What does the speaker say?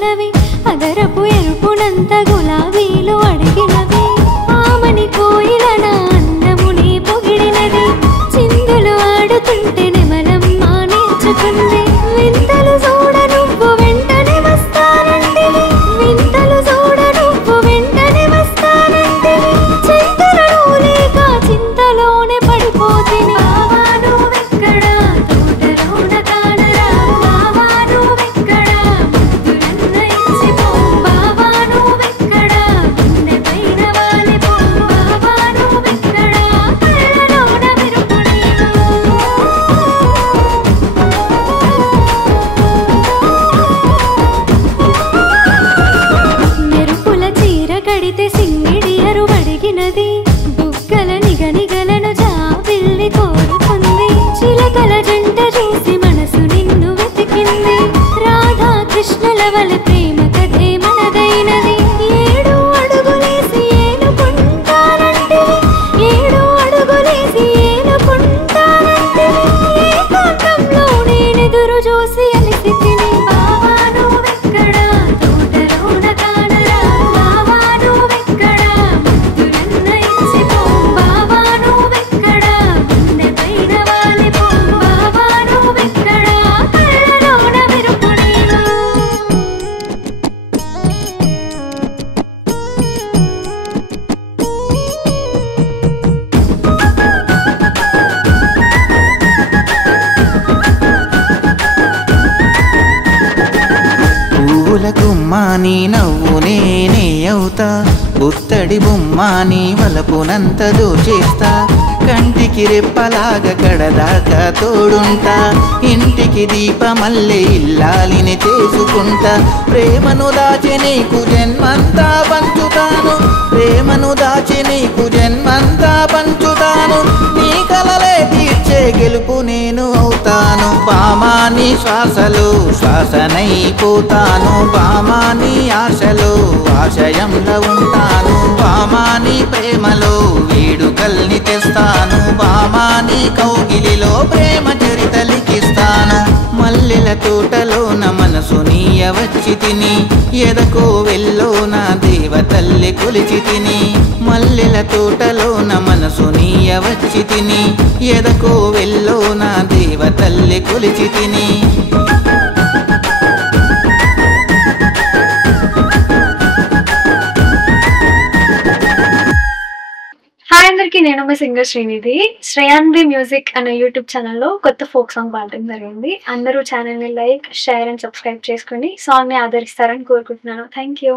అన్నవి అదరపు ఎరుపునంత గులాబీలు అడిగినవి ఆమని కోయిలన అందముని పొగిడినది చిందులు ఆడుతుంటే నెమలమ్మ నేర్చుకుంది వింతలు చూడ నువ్వు వెంటనే వస్తానంటివి వింతలు చూడ నువ్వు వెంటనే వస్తానంటివి చింతలు లేక చింతలోనే పడిపోతిని బావా నువ్వెక్కడ తోటలోన కానరా బావా నువ్వెక్కడ ముద్దులన్న ఇచ్చిపో బావా నువ్వెక్కడ గుండె పైన వాలిపో బావా నువ్వెక్కడ కళ్ళలోన మెరుపు మెరుపుల చీర కడితే సింగిడి అరువడిగినది బుగ్గల నిగనిగలను జాబిల్లి కోరుకుంది చిలకల జంట చూసి మనసు నిన్ను వెతికింది రాధా కృష్ణుల వలె ప్రేమ కథే మనదైనది ఏడు అడుగులేసి ఏనుకుంటానంటివి ఏడు అడుగులేసి ఏనుకుంటానంటివి ఏకాంతంలో నేనెదురు చూసి అలిసి తిని బావా నువ్వెక్కడ తోటలోన కానరా బావా నువ్వెక్కడ ముద్దులన్న ఇచ్చిపో బావా నువ్వెక్కడ గుండె పైన వాలిపో బావా నువ్వెక్కడ కళ్ళలోన మెరుపు పువ్వుల గుమ్మా నీ నవ్వు నేనే అవుతా పుత్తడి బొమ్మ నీ వలపునంత దోచేస్తా కంటికి రెప్పలాగా కడదాకా తోడుంటా ఇంటికి దీపమల్లె ఇల్లాలిని చేసుకుంటా ప్రేమను దాచి నీకు జన్మంతా పంచుతాను ప్రేమను దాచి నీకు జన్మంతా పంచుతాను నీ కలలే తీర్చే గెలుపు నేను అవుతాను బామా నీ శ్వాసలో శ్వాసనైపోతాను బామా నీ ఆశలో ఆశయంలో ఉంటాను బామా నీ ప్రేమలో వేడుకల్ని తెస్తాను బామా నీ కౌగిలిలో ప్రేమ చరిత లిఖిస్తాను మల్లెల తోటలోన మనసు నీయ వచ్చి తిని ఎదకో వెల్లోన దేవతల్లి కొలిచి తిని మల్లెల తోటలోన మనసు నీయ వచ్చి తిని ఎదకో వెల్లోన దేవతల్లి కొలిచి తిని హాయ్ అందరికి నేను మీ సింగర్ శ్రీనిధి శ్రేయాన్వి మ్యూజిక్ అనే యూట్యూబ్ ఛానల్లో కొత్త ఫోక్ సాంగ్ పాడడం జరిగింది అందరూ ఛానల్ని లైక్ షేర్ అండ్ సబ్స్క్రైబ్ చేసుకుని సాంగ్ని ఆదరిస్తారని కోరుకుంటున్నాను థ్యాంక్ యూ